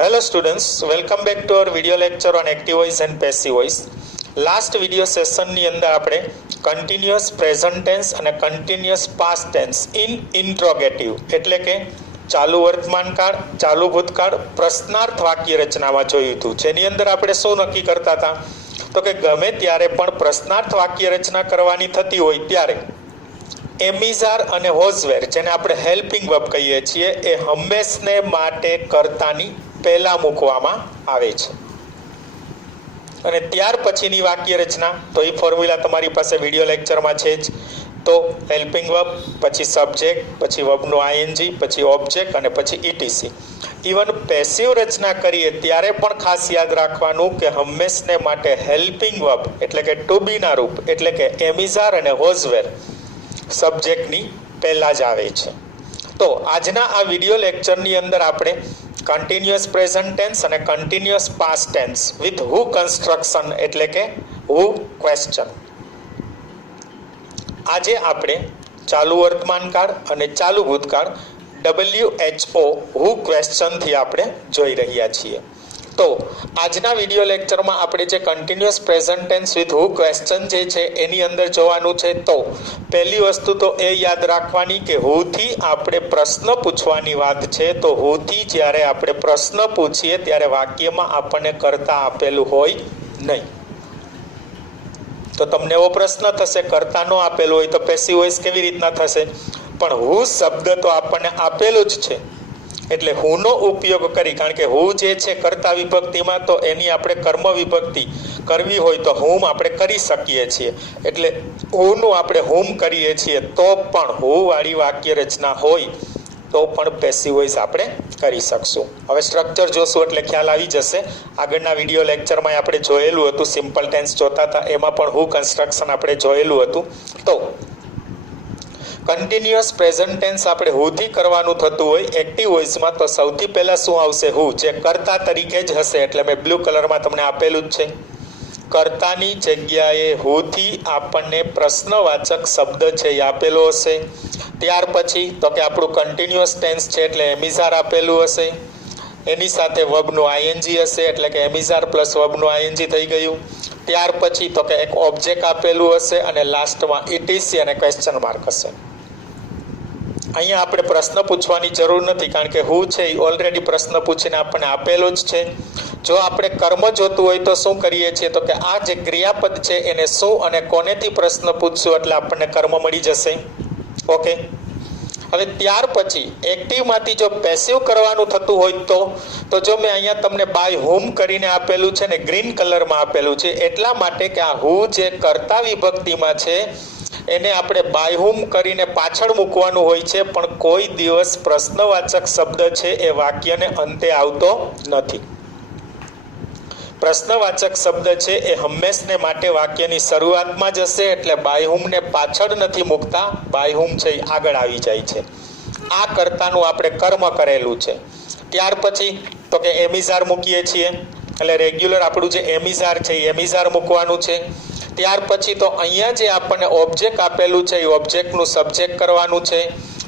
Hello students, welcome back to our video lecture on active voice and passive voice. Last video session ની અંદર આપણે continuous present tense અને continuous past tense in interrogative એટલે કે ચાલુ વર્તમાન કાળ, ચાલુ ભૂતકાળ, પ્રશ્નાર્થ વાક્ય રચનામાં જોયું હતું. જેની અંદર આપણે શું નક્કી કરતા હતા તો કે ગમે ત્યારે પણ પ્રશ્નાર્થ વાક્ય રચના કરવાની થતી હોય ત્યારે એમિઝાર અને હોઝવેર જેને આપણે હેલ્પિંગ વર્બ કહીએ છીએ એ હંમેશને માટે કર્તાની પહેલા મૂકવામાં આવે છે અને ત્યાર પછીની વાક્ય રચના તો એ ફોર્મ્યુલા તમારી પાસે વિડિયો લેક્ચરમાં છે જ. તો હેલ્પિંગ વર્બ, પછી સબ્જેક્ટ, પછી વર્બનું આઈએનજી, પછી ઓબ્જેક્ટ અને પછી ઇટીસી. ઇવન પેસિવ રચના કરીએ ત્યારે પણ ખાસ યાદ રાખવાનું કે હંમેશને માટે હેલ્પિંગ વર્બ એટલે કે ટુ બીના રૂપ એટલે કે એમિઝાર અને હોઝવેર સબ્જેક્ટની પહેલા જ આવે છે. તો આજના આ વિડિયો લેક્ચરની અંદર આપણે કન્ટિન્યુઅસ પ્રેઝન્ટ ટેન્સ અને continuous past tense with who construction એટલે કે હુ ક્વેશ્ચન. આજે આપણે ચાલુ વર્તમાન કાળ અને ચાલુ ભૂતકાળ WHO હુ ક્વેશ્ચનથી આપણે જોઈ રહ્યા છીએ. તો આજના વિડિયો લેક્ચરમાં આપણે જે continuous present tense with who question જે છે એની અંદર જોવાનું છે. તો પહેલી વસ્તુ તો એ યાદ રાખવાની કે હુથી આપણે પ્રશ્ન પૂછવાની વાત છે. તો હુથી જ્યારે આપણે પ્રશ્ન પૂછીએ ત્યારે વાક્યમાં આપણને કર્તા આપેલું હોય નહીં. તો તમને એવો પ્રશ્ન થશે કર્તા નો આપેલું હોય તો પેસિવ વોઇસ કેવી રીતના થશે? પણ હુ શબ્દ તો આપણને આપેલો જ છે એટલે હુનો ઉપયોગ કરી, કારણ કે હુ જે છે કર્તા વિભક્તિમાં તો એની આપણે કર્મ વિભક્તિ કરવી હોય તો હુમ આપણે કરી શકીએ છીએ. એટલે હુનું આપણે હુમ કરીએ છીએ તો પણ હુ વાળી વાક્ય રચના હોય તો પણ પેસિવ વોઇસ આપણે કરી શકશું. હવે સ્ટ્રક્ચર જોશું એટલે ખ્યાલ આવી જશે. આગળના વિડિયો લેક્ચરમાં આપણે જોયેલું હતું, સિમ્પલ ટેન્સ જોતા હતા એમાં પણ હુ કન્સ્ટ્રક્શન આપણે જોયેલું હતું. તો કન્ટિન્યુઅસ પ્રેઝન્ટ ટેન્સ આપણે હુથી કરવાનું થતું હોય એક્ટિવ વોઇસમાં તો સૌથી પહેલાં શું આવશે? હુ, જે કર્તા તરીકે જ હશે. એટલે મેં બ્લુ કલરમાં તમને આપેલું જ છે. કર્તાની જગ્યાએ હુથી આપણને પ્રશ્નવાચક શબ્દ છે એ આપેલો હશે. ત્યાર પછી તો કે આપણું કન્ટિન્યુઅસ ટેન્સ છે એટલે એમિઝાર આપેલું હશે. એની સાથે વર્બનું આઈએનજી હશે એટલે કે એમિઝાર પ્લસ વર્બનું આઈએનજી થઈ ગયું. ત્યાર પછી તો કે એક ઓબ્જેક્ટ આપેલું હશે અને લાસ્ટમાં ઇટીસી અને ક્વેશ્ચન માર્ક હશે. અહીંયા આપણે પ્રશ્ન પૂછવાની જરૂર નથી કારણ કે હુ છે એ ઓલરેડી પ્રશ્ન પૂછીને આપણને આપેલો જ છે. જો આપણે કર્મ જોતું હોય તો શું કરીએ છીએ તો કે આ જે ક્રિયાપદ છે એને શું અને કોનેથી પ્રશ્ન પૂછશું એટલે આપણને કર્મ મળી જશે. ઓકે, હવે ત્યાર પછી એક્ટિવમાંથી જો પેસિવ કરવાનું થતું હોય તો જો મેં અહીંયા તમને બાય હુમ કરીને આપેલું છે ને ગ્રીન કલરમાં આપેલું છે એટલા માટે કે આ હુ જે કર્તા વિભક્તિમાં છે એને આપણે બાય હુમ કરીને પાછળ મૂકવાનું હોય છે. પણ કોઈ દિવસ પ્રશ્નવાચક શબ્દ છે એ વાક્યને અંતે આવતો નથી. પ્રશ્નવાચક શબ્દ છે એ હંમેશને માટે વાક્યની શરૂઆતમાં જ હશે એટલે બાય હુમને પાછળ નથી મૂકતા, બાય હુમ છે એ આગળ આવી જાય છે. આ કર્તાનું આપણે કર્મ કરેલું છે. ત્યાર પછી તો કે એમિઝાર મૂકીએ છીએ એટલે રેગ્યુલર આપણું જે એમિઝાર છે એ એમિઝાર મૂકવાનું છે. ત્યાર પછી તો અહીંયા જે આપણને ઓબ્જેક્ટ આપેલું છે એ ઓબ્જેક્ટનું સબ્જેક્ટ કરવાનું છે.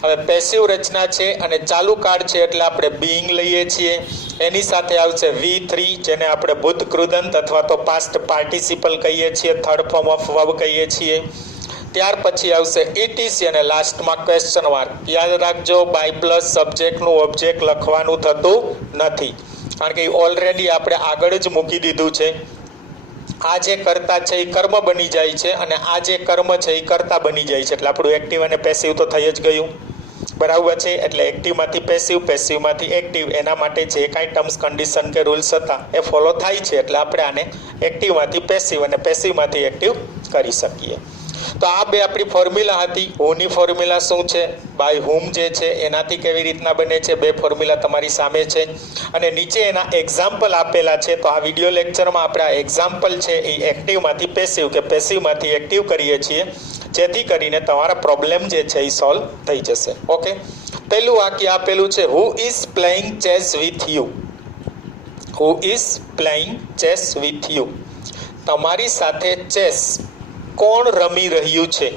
હવે પેસિવ રચના છે અને ચાલુ કાળ છે એટલે આપણે બીઈંગ લઈએ છીએ. એની સાથે આવશે V3 જેને આપણે ભૂત કૃદંત અથવા તો પાસ્ટ પાર્ટિસિપલ કહીએ છીએ, થર્ડ ફોર્મ ઓફ વર્બ કહીએ છીએ. ત્યાર પછી આવશે ઇટીસી અને લાસ્ટમાં ક્વેશ્ચન માર્ક. યાદ રાખજો બાય પ્લસ સબ્જેક્ટનું ઓબ્જેક્ટ લખવાનું થતું નથી કારણ કે ઓલરેડી આપણે આગળ જ મૂકી દીધું છે. આ જે કર્તા છે એ કર્મ બની જાય છે અને આ જે કર્મ છે એ કર્તા બની જાય છે એટલે આપણું એક્ટિવ અને પેસિવ તો થઈ જ ગયું. બરાબર છે? એટલે એક્ટિવમાંથી પેસિવ, પેસિવમાંથી એક્ટિવ એના માટે જે કાંઈ ટર્મ્સ કન્ડિશન કે રૂલ્સ હતા એ ફોલો થાય છે એટલે આપણે આને એક્ટિવમાંથી પેસિવ અને પેસિવમાંથી એક્ટિવ કરી શકીએ. તો આ બે આપણી ફોર્મ્યુલા હતી. હુની ફોર્મ્યુલા શું છે, બાય હુમ જે છે એનાથી કેવી રીતના બને છે, બે ફોર્મ્યુલા તમારી સામે છે અને નીચે એના એક્ઝામ્પલ આપેલા છે. તો આ વિડિયો લેક્ચરમાં આપણે આ એક્ઝામ્પલ છે એ એક્ટિવમાંથી પેસિવ કે પેસિવમાંથી એક્ટિવ કરીએ છીએ જેથી કરીને તમારા પ્રોબ્લેમ જે છે એ સોલ્વ થઈ જશે. ઓકે, પહેલું વાક્ય આપેલું છે who is playing chess with you. Who is playing chess with you. તમારી સાથે ચેસ કોણ રમી રહ્યું છે?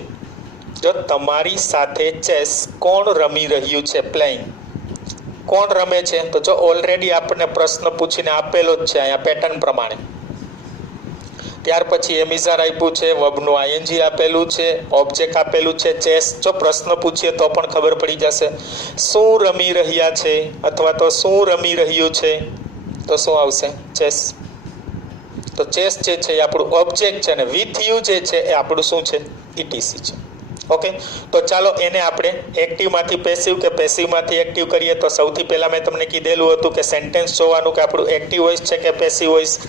જો તમારી સાથે ચેસ કોણ રમી રહ્યું છે? પ્લેઇંગ કોણ રમે છે? તો જો ઓલરેડી આપણને પ્રશ્ન પૂછીને આપેલો જ છે અહીંયા પેટર્ન પ્રમાણે. ત્યાર પછી એમિઝાર આપ્યું છે, વર્બનું આઈએનજી આપેલું છે, ઓબ્જેક્ટ આપેલું છે ચેસ. જો પ્રશ્ન પૂછીએ તો પણ ખબર પડી જશે. શું રમી રહ્યા છે અથવા તો શું રમી રહ્યું છે, તો શું આવશે? ચેસ. તો ચેસ જે છે એ આપણું ઓબ્જેક્ટ છે અને વિથ યુ જે છે એ આપણું શું છે? ઇટીસી છે. ઓકે, તો ચાલો એને આપણે એક્ટિવમાંથી પેસિવ કે પેસિવમાંથી એક્ટિવ કરીએ. તો સૌથી પહેલાં મેં તમને કીધેલું હતું કે સેન્ટેન્સ જોવાનું કે આપણું એક્ટિવ વોઇસ છે કે પેસિવ વોઇસ.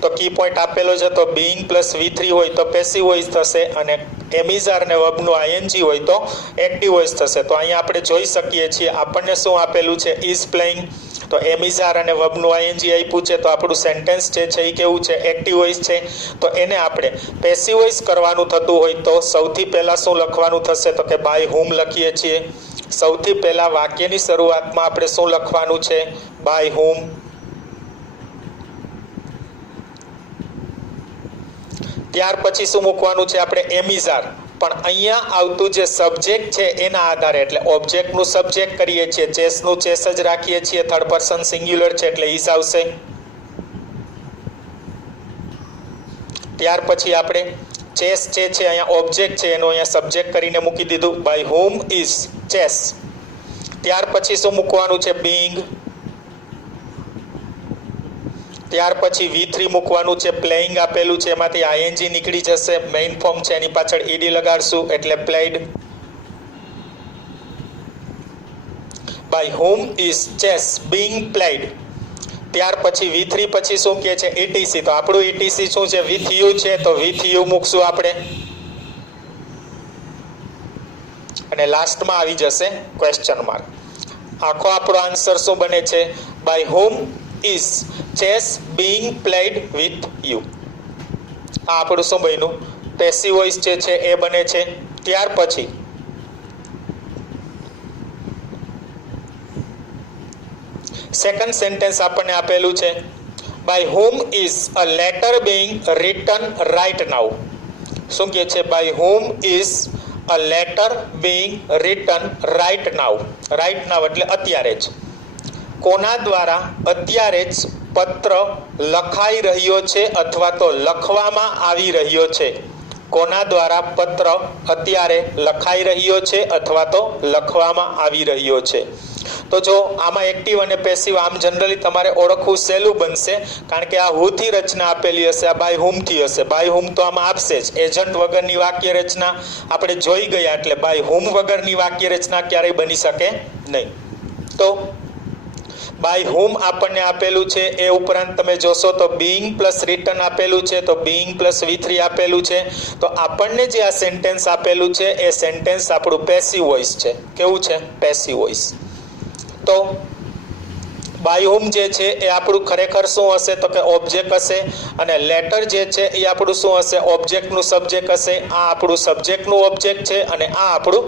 તો કી પોઈન્ટ આપેલો છે, તો બીઈંગ પ્લસ V3 હોય તો પેસિવ વોઇસ થશે અને એમિઝાર ને વર્બનું આઈએનજી હોય તો એક્ટિવ વોઇસ થશે. તો અહીંયા આપણે જોઈ શકીએ છીએ આપણને શું આપેલું છે? Is playing. તો એમિઝાર અને વર્બનું આઈએનજી આપ્યું છે, તો આપણું સેન્ટેન્સ જે છે એ કેવું છે? એક્ટિવ વોઇસ છે. તો એને આપણે પેસિવ વોઇસ કરવાનું થતું હોય તો સૌથી પહેલાં શું લખવાનું થશે? તો કે બાય હુમ લખીએ છીએ. સૌથી પહેલાં વાક્યની શરૂઆતમાં આપણે શું લખવાનું છે? બાય હુમ. ત્યાર પછી શું મૂકવાનું છે આપણે? એમિઝાર. પણ અહીંયા આવતું જે સબ્જેક્ટ છે એના આધારે, એટલે ઓબ્જેક્ટનું સબ્જેક્ટ કરીએ છીએ, ચેસનું ચેસ જ રાખીએ છીએ, થર્ડ પર્સન સિંગ્યુલર છે એટલે ઇઝ આવશે. ત્યાર પછી આપણે ચેસ જે છે અહીંયા ઓબ્જેક્ટ છે એનું અહીંયા સબ્જેક્ટ કરીને મૂકી દીધું, બાય હુમ ઇઝ ચેસ. ત્યાર પછી શું મૂકવાનું છે? બીઈંગ. ત્યાર પછી V3 મૂકવાનું છે, પ્લેઇંગ આપેલું છે એમાંથી આઈએનજી નીકળી જશે, મેઇન ફોર્મ છે એની પાછળ ઈડી લગાડશું એટલે played. By whom is chess being played. ત્યાર પછી V3 પછી શું કહે છે? ઇટીસી. તો આપણું ઇટીસી શું છે? વિથ યુ છે, તો વિથ યુ મૂકશું આપણે અને લાસ્ટમાં આવી જશે ક્વેશ્ચન માર્ક. આખો આપણો આન્સર શું બને છે? By whom is chess being played with you. આ આપણું શું બન્યું? પેસિવ વોઇસ જે છે એ બને છે. ત્યાર પછી સેકન્ડ સેન્ટેન્સ આપણને આપેલું છે, by whom is a letter being written right now. શું કહે છે? By whom is a letter being written right now. Right now એટલે અત્યારે જ. કોના દ્વારા અત્યારે જ પત્ર લખાઈ રહ્યો છે અથવા તો લખવામાં આવી રહ્યો છે? કોના દ્વારા પત્ર અત્યારે લખાઈ રહ્યો છે અથવા તો લખવામાં આવી રહ્યો છે? તો જો આમાં એક્ટિવ અને પેસિવ આમ જનરલી તમારે ઓળખવું સહેલું બનશે, કારણ કે આ હુથી રચના આપેલી હશે, આ બાય હુમથી હશે. બાય હુમ તો આમાં આપશે જ. એજન્ટ વગરની વાક્ય રચના આપણે જોઈ ગયા એટલે બાય હુમ વગરની વાક્ય રચના ક્યારેય બની શકે નહીં. તો બાય હુમ આપણને આપેલું છે. એ ઉપરાંત તમે જોશો તો બીઇંગ પ્લસ રિટન આપેલું છે, તો બીઇંગ પ્લસ V3 આપેલું છે. તો આપણને જે આ સેન્ટેન્સ આપેલું છે એ સેન્ટેન્સ આપણું પેસિવ વોઇસ છે. કેવું છે? Passive voice. તો બાય હુમ જે છે એ આપણું ખરેખર શું હશે? તો કે ઓબ્જેક્ટ હશે અને લેટર જે છે એ આપણું શું હશે? ઓબ્જેક્ટનું સબ્જેક્ટ હશે. આ આપણું સબ્જેક્ટનું ઓબ્જેક્ટ છે અને આ આપણું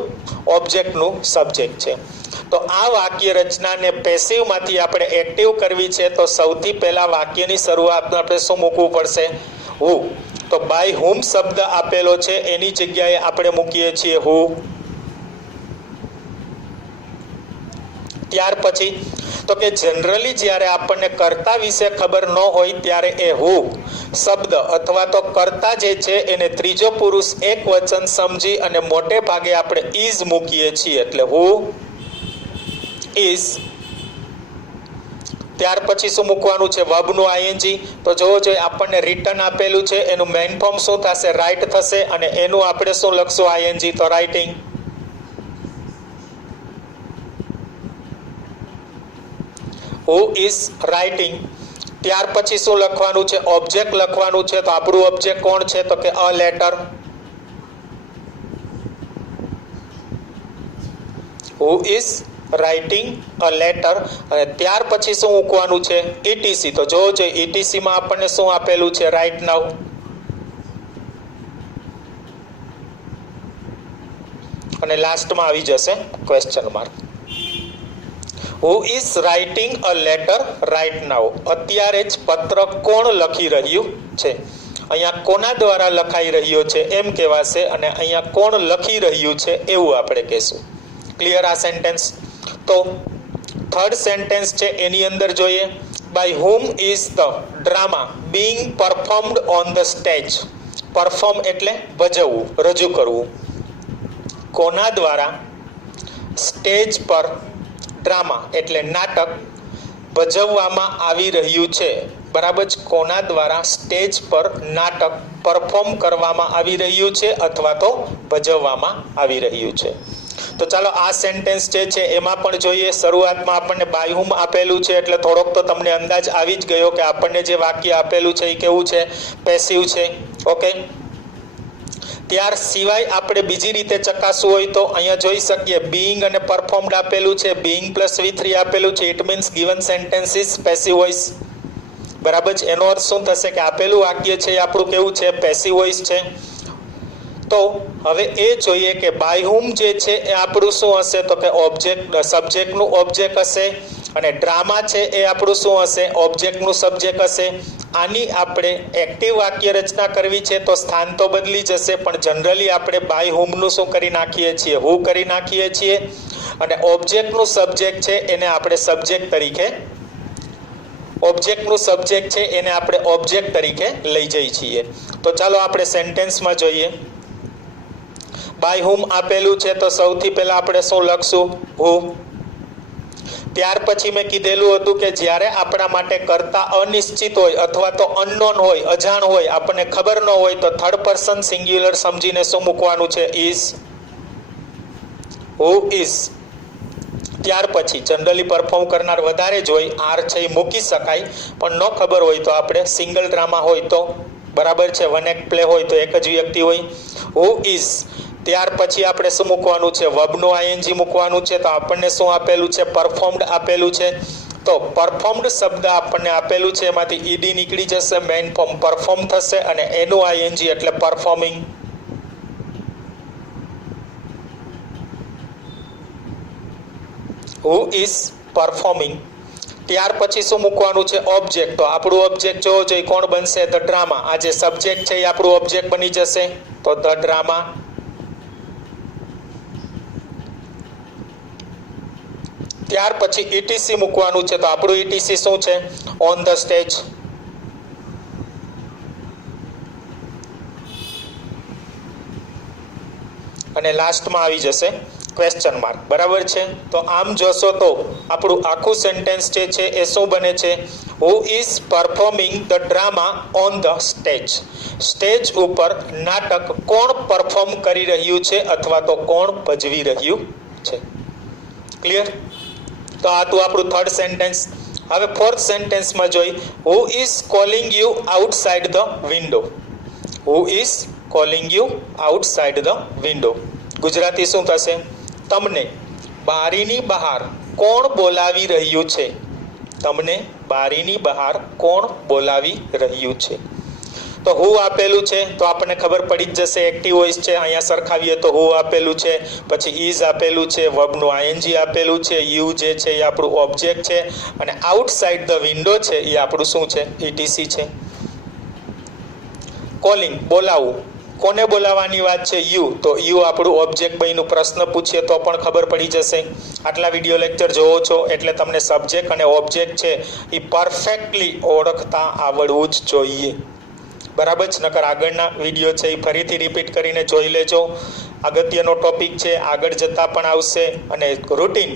ઓબ્જેક્ટનું સબ્જેક્ટ છે. તો આ વાક્ય રચનાને પેસિવમાંથી આપણે એક્ટિવ કરવી છે તો સૌથી પહેલા વાક્યની શરૂઆતમાં આપણે શું મૂકવું પડશે? હુ. તો બાય હુમ શબ્દ આપેલો છે એની જગ્યાએ આપણે મૂકીએ છીએ હુ. ત્યાર પછી તો કે જનરલી જ્યારે આપણને કર્તા વિશે ખબર ન હોય ત્યારે એ હુ શબ્દ અથવા તો કર્તા જે છે એને ત્રીજો પુરુષ એક વચન સમજી અને મોટે ભાગે આપણે ઇઝ મૂકીએ છીએ, એટલે હુ ઇઝ. ત્યાર પછી શું મૂકવાનું છે? વર્બનું આઈએનજી. તો જોવો જોઈએ આપણને રિટન આપેલું છે એનું મેઇન ફોર્મ શું થશે? રાઇટ થશે અને એનું આપણે શું લખશું? આઈએનજી. તો રાઇટિંગ. Who is writing. ત્યાર પછી શું લખવાનું છે? ઓબ્જેક્ટ લખવાનું છે. તો આપણું ઓબ્જેક્ટ કોણ છે? તો કે a letter. Who is writing a letter. અને ત્યાર પછી શું મૂકવાનું છે? ઇટીસી. તો જોવો જોઈએ ઇટીસી માં આપણને શું આપેલું છે? Right now. અને લાસ્ટમાં આવી જશે question mark. Who is writing a letter right now. અત્યારે જ પત્ર કોણ લખી રહ્યું છે? અહીંયા કોના દ્વારા લખાઈ રહ્યો છે એમ કહેવાશે અને અહીંયા કોણ લખી રહ્યું છે એવું આપણે કહેશું. ક્લિયર આ સેન્ટેન્સ? તો થર્ડ સેન્ટેન્સ છે એની અંદર જોઈએ, by whom is the drama being performed on the stage. Perform એટલે ભજવવું, રજૂ કરવું. કોના દ્વારા સ્ટેજ પર ડ્રામા એટલે નાટક ભજવવામાં આવી રહ્યું છે. બરાબર છે. કોના દ્વારા સ્ટેજ પર નાટક પરફોર્મ કરવામાં આવી રહ્યું છે અથવા તો ભજવવામાં આવી રહ્યું છે. તો ચાલો આ સેન્ટેન્સ જે છે એમાં પણ જોઈએ. શરૂઆતમાં આપણને બાય whom આપેલું છે એટલે થોડોક તો તમને અંદાજ આવી જ ગયો કે આપણને જે વાક્ય આપેલું છે એ કેવું છે, પેસિવ છે. ઓકે, ત્યાર સિવાય આપણે બીજી રીતે ચકાસવું હોય તો અહીંયા જોઈ શકીએ બીઇંગ અને પરફોર્મડ આપેલું છે, બીઇંગ પ્લસ V3 આપેલું છે. It means given sentence is passive voice. બરાબર છે. એનો અર્થ શું થશે કે આપેલું વાક્ય છે એ આપણું કેવું છે, પેસિવ વોઇસ છે. તો હવે એ જોઈએ કે બાય whom જે છે એ આપણું શું હશે, તો કે ઓબ્જેક્ટ, સબ્જેક્ટનું ઓબ્જેક્ટ હશે અને ડ્રામા છે એ આપણું શું હશે, ઓબ્જેક્ટનું સબ્જેક્ટ હશે. આની આપણે એક્ટિવ વાક્ય રચના કરવી છે તો સ્થાન તો બદલી જશે, પણ જનરલી આપણે બાય whomનું શું કરી નાખીએ છીએ, who કરી નાખીએ છીએ અને ઓબ્જેક્ટનું સબ્જેક્ટ છે એને આપણે સબ્જેક્ટ તરીકે, ઓબ્જેક્ટનું સબ્જેક્ટ છે એને આપણે ઓબ્જેક્ટ તરીકે લઈ જઈએ છીએ. તો ચાલો આપણે સેન્ટેન્સમાં જોઈએ. બાય whom આપેલું છે તો સૌથી પહેલા આપણે શું લખશું, who. ત્યાર પછી મેં કીધેલું હતું કે જ્યારે આપણા માટે કર્તા અનિશ્ચિત હોય અથવા તો અનનોન હોય, અજાણ હોય, આપણને ખબર ન હોય તો થર્ડ પર્સન સિંગ્યુલર સમજીને શું મૂકવાનું છે, ઇઝ. who is. ત્યાર પછી જનરલી પરફોર્મ કરનાર વધારે જ હોય, આર છે એ મૂકી શકાય, પણ ન ખબર હોય તો આપણે સિંગલ ડ્રામા હોય તો, બરાબર છે, વન એક્ટ પ્લે હોય તો એક જ વ્યક્તિ હોય, who is. ત્યાર પછી આપણે શું મૂકવાનું છે, વર્બનું આઈએનજી મૂકવાનું છે. તો આપણને શું આપેલું છે, પરફોર્મડ આપેલું છે. તો પરફોર્મડ શબ્દ આપણને આપેલું છે એમાંથી ઈડી નીકળી જશે, મેઇન ફોર્મ પરફોર્મ થશે અને એનું આઈએનજી એટલે પરફોર્મિંગ. who is performing. ત્યાર પછી શું મૂકવાનું છે, ઓબ્જેક્ટ. તો આપણું ઓબ્જેક્ટ જોવો જોઈએ કોણ બનશે, ધ ડ્રામા. આ જે સબ્જેક્ટ છે એ આપણું ઓબ્જેક્ટ બની જશે, તો ધ ડ્રામા. ત્યાર પછી ઈટીસી મૂકવાનું છે. તો આપણું ઈટીસી શું છે, ઓન ધ સ્ટેજ. અને લાસ્ટમાં આવી જશે ક્વેશ્ચન માર્ક. બરાબર છે. તો આમ જોશો તો આપણું આખું સેન્ટેન્સ જે છે એ શું બને છે, who is performing the drama on the stage. Stage ઉપર નાટક કોણ પરફોર્મ કરી રહ્યું છે અથવા તો કોણ ભજવી રહ્યું છે. ક્લિયર. તો આ તો આપણું થર્ડ સેન્ટેન્સ. હવે ફોર્થ સેન્ટેન્સમાં જોઈ, who is calling you outside the window. who is calling you outside the window. Gujarati શું થશે, તમને બારીની બહાર કોણ બોલાવી રહ્યું છે. તમને બારીની બહાર કોણ બોલાવી રહ્યું છે. તો હું આપેલું છે તો આપણને ખબર પડી જ જશે, એક્ટિવ વોઇસ છે. અહીંયા સરખાવીએ તો હું આપેલું છે, પછી ઇઝ આપેલું છે, વર્બનું આઈએનજી આપેલું છે, યુ જે છે એ આપણું ઓબ્જેક્ટ છે અને આઉટસાઇડ ધ વિન્ડો છે એ આપણું શું છે, ઈટીસી છે. કોલિંગ બોલાવવું, કોને બોલાવવાની વાત છે, યુ. તો યુ આપણું ઓબ્જેક્ટ બન્યું. પ્રશ્ન પૂછીએ તો પણ ખબર પડી જશે. આટલા વિડીયો લેક્ચર જોવો છો એટલે તમને સબ્જેક્ટ અને ઓબ્જેક્ટ છે એ પરફેક્ટલી ઓળખતા આવડવું જ જોઈએ. બરાબર છે. નકર આગળના વિડીયો છે એ ફરીથી રિપીટ કરીને જોઈ લેજો. અગત્યનો ટોપિક છે, આગળ જતાં પણ આવશે અને રૂટીન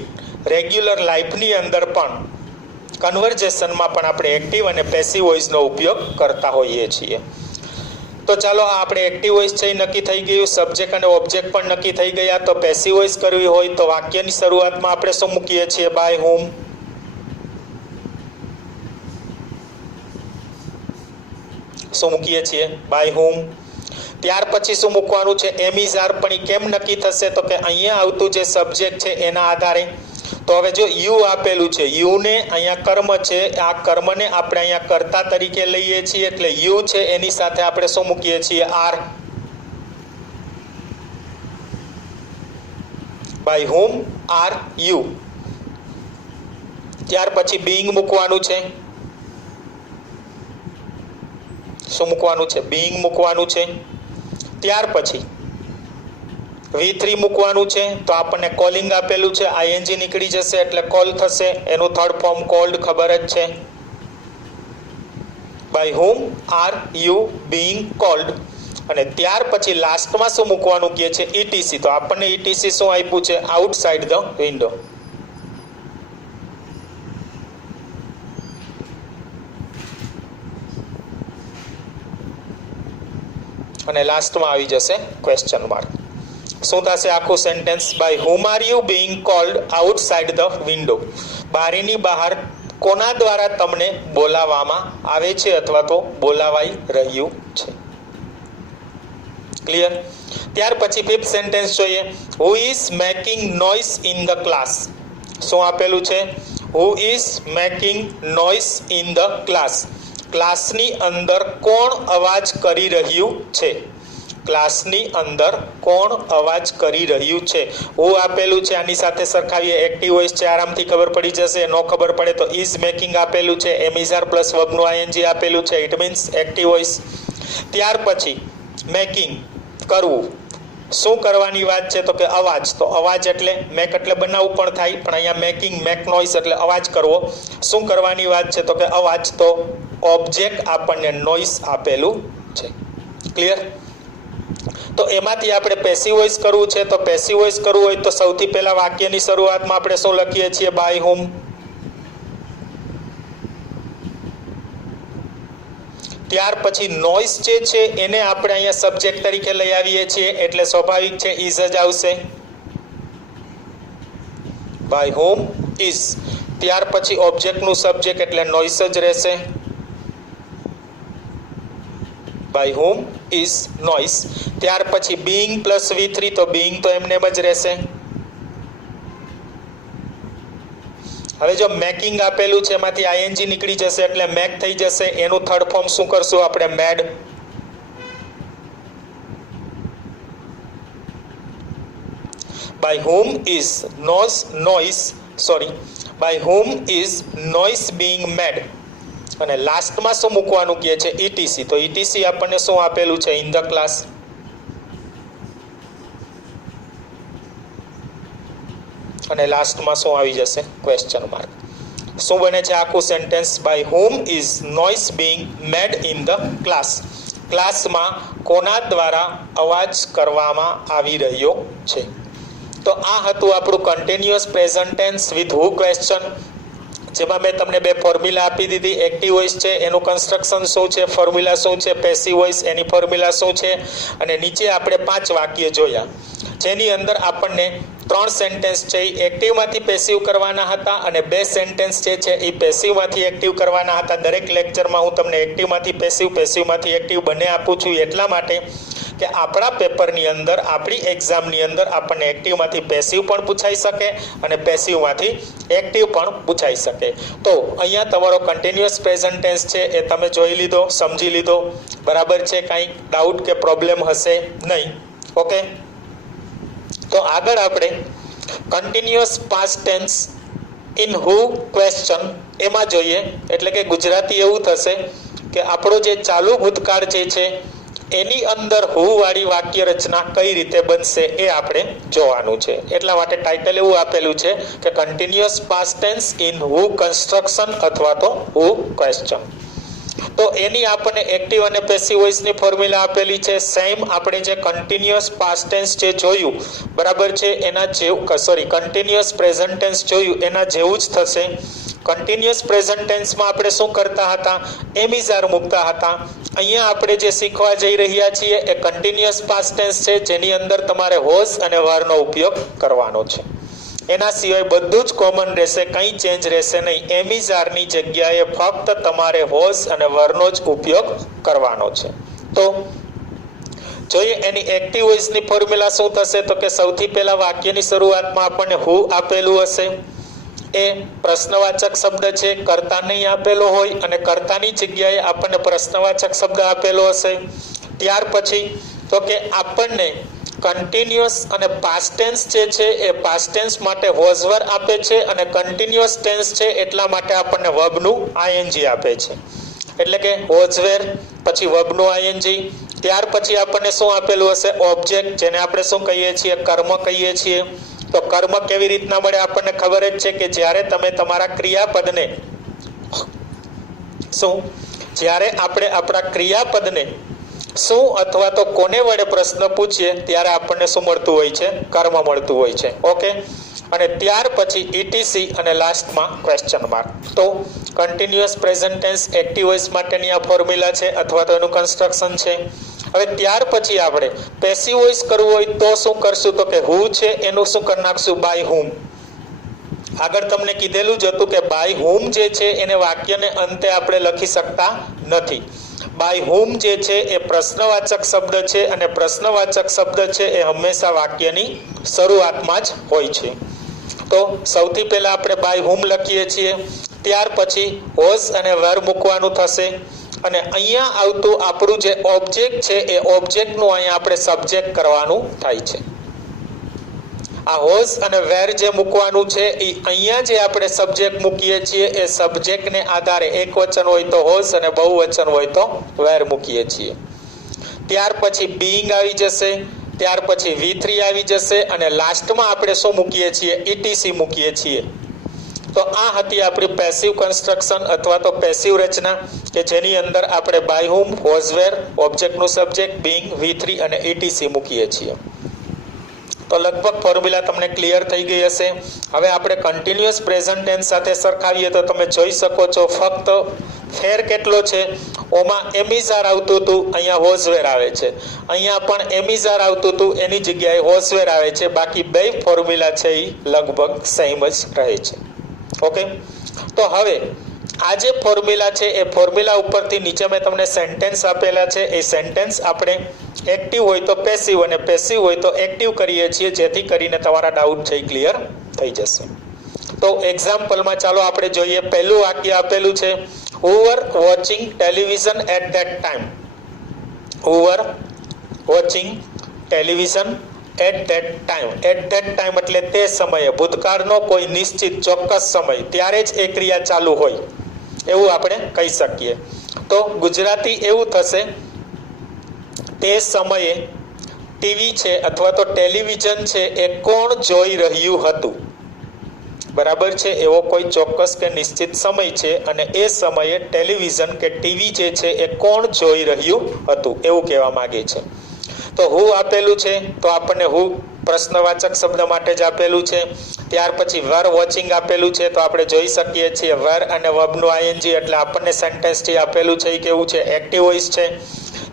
રેગ્યુલર લાઈફની અંદર પણ કન્વર્ઝેશનમાં પણ આપણે એક્ટિવ અને પેસિવ વોઇસનો ઉપયોગ કરતા હોઈએ છીએ. તો ચાલો આ આપણે એક્ટિવ વોઇસ છે એ નક્કી થઈ ગયું, સબ્જેક્ટ અને ઓબ્જેક્ટ પણ નક્કી થઈ ગયા. તો પેસિવ વોઇસ કરવી હોય તો વાક્યની શરૂઆતમાં આપણે શું મૂકીએ છીએ, બાય whom. શું મૂકીએ છીએ, બાય whom. ત્યાર પછી શું મૂકવાનું છે, એમ ઇઝ આર. પણ એ કેમ નક્કી થશે, તો કે અહીંયા આવતું જે સબ્જેક્ટ છે એના આધારે. તો હવે જો યુ આપેલું છે, યુને અહીંયા કર્મ છે, આ કર્મને આપણે અહીંયા કર્તા તરીકે લઈએ છીએ એટલે યુ છે એની સાથે આપણે શું મૂકીએ છીએ, are. By whom are you. ત્યાર પછી બીઇંગ મૂકવાનું છે. શું મૂકવાનું છે, બીઇંગ મૂકવાનું છે. ત્યાર પછી V3 મૂકવાનું છે તો આપણને કોલિંગ આપેલું છે, ING નીકળી જશે એટલે કોલ થશે, એનું થર્ડ ફોર્મ કોલ્ડ ખબર જ છે. By whom are you being called? અને ત્યાર પછી લાસ્ટમાં શું મૂકવાનું કહે છે? ETC. તો આપણને ETC શું આપ્યું છે? Outside the window. અને લાસ્ટમાં આવી જશે ક્વેશ્ચન માર્ક. શું થશે આખું sentence? By whom are you being called outside the window? બારીની બહાર કોના દ્વારા તમને બોલાવવામાં આવે છે અથવા તો બોલાવાઈ રહ્યું છે. ક્લિયર? ત્યાર પછી ફિફ્થ સેન્ટેન્સ જોઈએ. who is making noise in the class? શું આપેલું છે? who is making noise in the class? ક્લાસની અંદર કોણ અવાજ કરી રહ્યું છે? ક્લાસની અંદર કોણ અવાજ કરી રહ્યું છે? હું આપેલું છે, આની સાથે સરખાવીએ. એક્ટિવ વોઇસ છે, આરામથી ખબર પડી જશે. નો ખબર પડે તો ઇઝ મેકિંગ આપેલું છે, એમિઝાર પ્લસ વર્બનું ING આપેલું છે, ઇટ મીન્સ એક્ટિવ વોઇસ. ત્યાર પછી મેકિંગ, કરવું. શું કરવાની વાત છે? તો કે અવાજ. તો અવાજ એટલે મેક એટલે બનાવવું પણ થાય, પણ અહીંયા મેકિંગ, મેક નોઇઝ એટલે અવાજ કરવો. શું કરવાની વાત છે? તો કે અવાજ. તો ઓબ્જેક્ટ આપણને નોઇઝ આપેલું છે. ક્લિયર? તો એમાંથી આપણે પેસિવ વોઇસ કરવું છે. તો પેસિવ વોઇસ કરવું હોય તો સૌથી પહેલા વાક્યની શરૂઆતમાં આપણે શું લખીએ છીએ? By whom. ત્યાર પછી નોઇઝ જે છે એને આપણે અહીંયા સબ્જેક્ટ તરીકે લઈ આવીએ છીએ એટલે સ્વાભાવિક છે ઇઝ જ આવશે. By whom is. ત્યાર પછી ઓબ્જેક્ટનું સબ્જેક્ટ એટલે નોઇઝ જ રહેશે. By whom is noise. ત્યાર પછી being પ્લસ V3, તો being તો એમને જ રહેશે. હવે જો મેકિંગ આપેલું છે એમાંથી ING નીકળી જશે એટલે મેક થઈ જશે. એનું થર્ડ ફોર્મ શું કરશું આપણે? Made. By whom is noise being made. અને લાસ્ટમાં શું મૂકવાનું કહે છે? ETC. તો ETC આપણને શું આપેલું છે? In the class. અને લાસ્ટમાં શું આવી જશે? Question mark. શું બને છે આખું sentence? By whom is noise being made in the class? ક્લાસમાં કોના દ્વારા અવાજ કરવામાં આવી રહ્યો છે? તો આ હતું આપણું continuous present tense with who question, જેમાં મેં તમને બે ફોર્મ્યુલા આપી દીધી. એક્ટિવ વોઇસ છે એનું કન્સ્ટ્રક્શન શું છે, ફોર્મ્યુલા શું છે. પેસિવ વોઇસ એની ફોર્મ્યુલા શું છે. અને નીચે આપણે 5 વાક્ય જોયા જેની અંદર આપણને 3 સેન્ટેન્સ છે એ એક્ટિવમાંથી પેસિવ કરવાના હતા અને 2 સેન્ટેન્સ જે છે એ પેસિવમાંથી એક્ટિવ કરવાના હતા. દરેક લેક્ચરમાં હું તમને એક્ટિવમાંથી પેસિવ, પેસિવમાંથી એક્ટિવ બંને આપું છું એટલા માટે કે આપણા પેપરની અંદર, આપણી એક્ઝામની અંદર આપણને એક્ટિવમાંથી પેસિવ પણ પૂછાઈ શકે અને પેસિવમાંથી એક્ટિવ પણ પૂછાઈ શકે. તો અહીંયા તમારો કન્ટિન્યુઅસ પ્રેઝન્ટ ટેન્સ છે એ તમે જોઈ લીધો, સમજી લીધો. બરાબર છે? કાંઈ ડાઉટ કે પ્રોબ્લેમ હશે નહીં? ઓકે. તો આગળ આપણે continuous past tense in who question એમાં જોઈએ. એટલે કે ગુજરાતી એવું થશે કે આપણો જે ચાલુ ભૂતકાળ જે છે એની અંદર હુ વાળી વાક્ય રચના કઈ રીતે બનશે એ આપણે જોવાનું છે. એટલા માટે ટાઇટલ એવું આપેલું છે કે continuous past tense in who construction અથવા તો હુ ક્વેશ્ચન. તો એની આપણને એક્ટિવ અને પેસિવ વોઇસની ફોર્મ્યુલા આપેલી છે. સેમ આપણે જે કન્ટિન્યુઅસ પાસ્ટ ટેન્સ જે જોયું, બરાબર છે, એના જેવું, કન્ટિન્યુઅસ પ્રેઝન્ટ ટેન્સ જોયું એના જેવું જ થશે. કન્ટિન્યુઅસ પ્રેઝન્ટ ટેન્સમાં આપણે શું કરતા હતા? એમિઝાર મૂકતા હતા. અહીંયા આપણે જે શીખવા જઈ રહ્યા છીએ એ કન્ટિન્યુઅસ પાસ્ટ ટેન્સ છે જેની અંદર તમારે વોઝ અને વરનો ઉપયોગ કરવાનો છે. એના સિવાય બધું જ કોમન રહેશે, કંઈ ચેન્જ રહેશે નહીં. એમિઝારની જગ્યાએ ફક્ત તમારે વોઝ અને વરનો જ ઉપયોગ કરવાનો છે. તો જોઈએ એની એક્ટિવ વોઇસની ફોર્મ્યુલા શું થશે? તો કે સૌથી પહેલા વાક્યની શરૂઆતમાં આપણને હુ આપેલું હશે. એ પ્રશ્નવાચક શબ્દ છે, કર્તા નહીં આપેલો હોય અને કર્તાની જગ્યાએ આપણને પ્રશ્નવાચક શબ્દ આપેલો હશે. ત્યાર પછી તો કે આપણને કન્ટિન્યુઅસ અને પાસ્ટ ટેન્સ જે છે એ પાસ્ટ ટેન્સ માટે વોઝ વર આપે છે અને કન્ટિન્યુઅસ ટેન્સ છે એટલા માટે આપણને વર્બનું ING આપે છે. એટલે કે વોઝ વેર પછી વર્બનું ING, ત્યાર પછી આપણને શું આપેલું હશે? ઓબ્જેક્ટ, જેને આપણે શું કહીએ છીએ? કર્મ કહીએ છીએ. તો કર્મ કેવી રીતના મળે? આપણને ખબર જ છે કે જ્યારે તમે તમારા ક્રિયાપદને જ્યારે આપણે આપણા ક્રિયાપદને શું અથવા તો કોને વડે પ્રશ્ન પૂછીએ ત્યારે આપણને શું મળતું હોય છે? કર્મ મળતું હોય છે. ઓકે, અને ત્યાર પછી ઇટીસી અને લાસ્ટમાં ક્વેશ્ચન માર્ક. તો continuous present tense active voice માટેની આ ફોર્મ્યુલા છે અથવા તો એનું કન્સ્ટ્રક્શન છે. હવે ત્યાર પછી આપણે પેસિવ વોઇસ કરવું હોય તો શું કરશું? તો કે હુ છે એનું શું કરી નાખશું? બાય હુમ. આગળ તમને કીધેલું જ હતું કે બાય હુમ જે છે એને વાક્યને અંતે આપણે લખી શકતા નથી. બાય હુમ જે છે એ પ્રશ્નવાચક શબ્દ છે અને પ્રશ્નવાચક શબ્દ છે એ હંમેશા વાક્યની શરૂઆતમાં જ હોય છે. તો સૌથી પહેલા આપણે બાય હુમ લખીએ છીએ, ત્યાર પછી વોઝ અને વેર મૂકવાનું થશે અને અહીંયા આવતું આપણું જે ઓબ્જેક્ટ છે એ ઓબ્જેક્ટનું અહીંયા આપણે સબ્જેક્ટ કરવાનું થાય છે. આ હોઝ અને વેર જે મૂકવાનું છે એ અહીંયા જે આપણે સબ્જેક્ટ મૂકીએ છીએ એ સબ્જેક્ટને આધારે એક વચન હોય તો હોઝ અને બહુવચન હોય તો વેર મૂકીએ છીએ. ત્યાર પછી બીઈંગ આવી જશે, ત્યાર પછી V3 આવી જશે અને લાસ્ટમાં આપણે શું મૂકીએ છીએ? ઇટીસી મૂકીએ છીએ. તો આ હતી આપણી પેસિવ કન્સ્ટ્રક્શન અથવા તો પેસિવ રચના કે જેની અંદર આપણે બાય હુમ, હોઝ, વેર, ઓબ્જેક્ટનું સબ્જેક્ટ, બીઈંગ, V3 અને ઇટીસી મૂકીએ છીએ. તો લગભગ ફોર્મ્યુલા તમને ક્લિયર થઈ ગઈ હશે. હવે આપણે કન્ટિન્યુઅસ પ્રેઝન્ટ ટેન્સ સાથે સરખાવીએ તો તમે જોઈ શકો છો ફક્ત ફેર કેટલો છે? ઓમાં એમિઝાર આવતું હતું, અહીંયા હોઝવેર આવે છે. અહીંયા પણ એમિઝાર આવતું હતું, એની જગ્યાએ હોઝવેર આવે છે. બાકી બે ફોર્મ્યુલા છે એ લગભગ સેમ જ રહે છે. ઓકે, તો હવે આ જે ફોર્મ્યુલા છે એ ફોર્મ્યુલા ઉપરથી નીચે મેં તમને સેન્ટેન્સ આપેલા છે. એ સેન્ટેન્સ આપણે એક્ટિવ હોય તો પેસિવ અને પેસિવ હોય તો એક્ટિવ કરીએ છીએ, જેથી કરીને તમારા ડાઉટ છે એ ક્લિયર થઈ જશે. તો એક્ઝામ્પલમાં ચાલો આપણે જોઈએ. પહેલું વાક્ય આપેલું છે, who were watching television at that time. Who were watching television at that time. At that time એટલે તે સમયે, ભૂતકાળનો કોઈ નિશ્ચિત ચોક્કસ સમય, ત્યારે જ એ ક્રિયા ચાલુ હોય એવું આપણે કહી શકીએ. તો ગુજરાતી એવું થશે, તે સમયે ટીવી છે અથવા તો ટેલિવિઝન છે એ કોણ જોઈ રહ્યું હતું? બરાબર છે, એવો કોઈ ચોક્કસ કે નિશ્ચિત સમય છે અને એ સમયે ટેલિવિઝન કે ટીવી જે છે એ કોણ જોઈ રહ્યું હતું એવું કહેવા માંગે છે. તો હુ આપેલું છે તો આપણને હુ પ્રશ્નવાચક શબ્દ માટે જ આપેલું છે. ત્યાર પછી વર વોચિંગ આપેલું છે તો આપણે જોઈ શકીએ છીએ વર અને વર્બનું આઈએનજી એટલે આપણને સેન્ટેન્સ જે આપેલું છે એ કેવું છે? એક્ટિવ વોઇસ છે.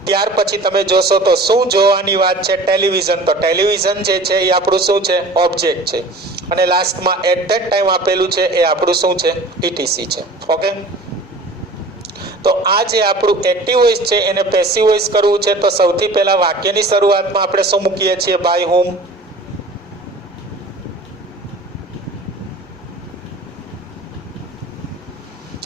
ત્યાર પછી તમે જોશો તો શું જોવાની વાત છે? ટેલિવિઝન. તો ટેલિવિઝન જે છે એ આપણું શું છે? ઓબ્જેક્ટ છે. અને લાસ્ટમાં એટ ધેટ ટાઈમ આપેલું છે એ આપણું શું છે? ઇટીસી છે. ઓકે, તો આ જે આપણું એક્ટિવ વોઇસ છે એને પેસિવ વોઇસ કરવું છે તો સૌથી પહેલા વાક્યની શરૂઆતમાં આપણે શું મૂકીએ છીએ? બાય હુમ.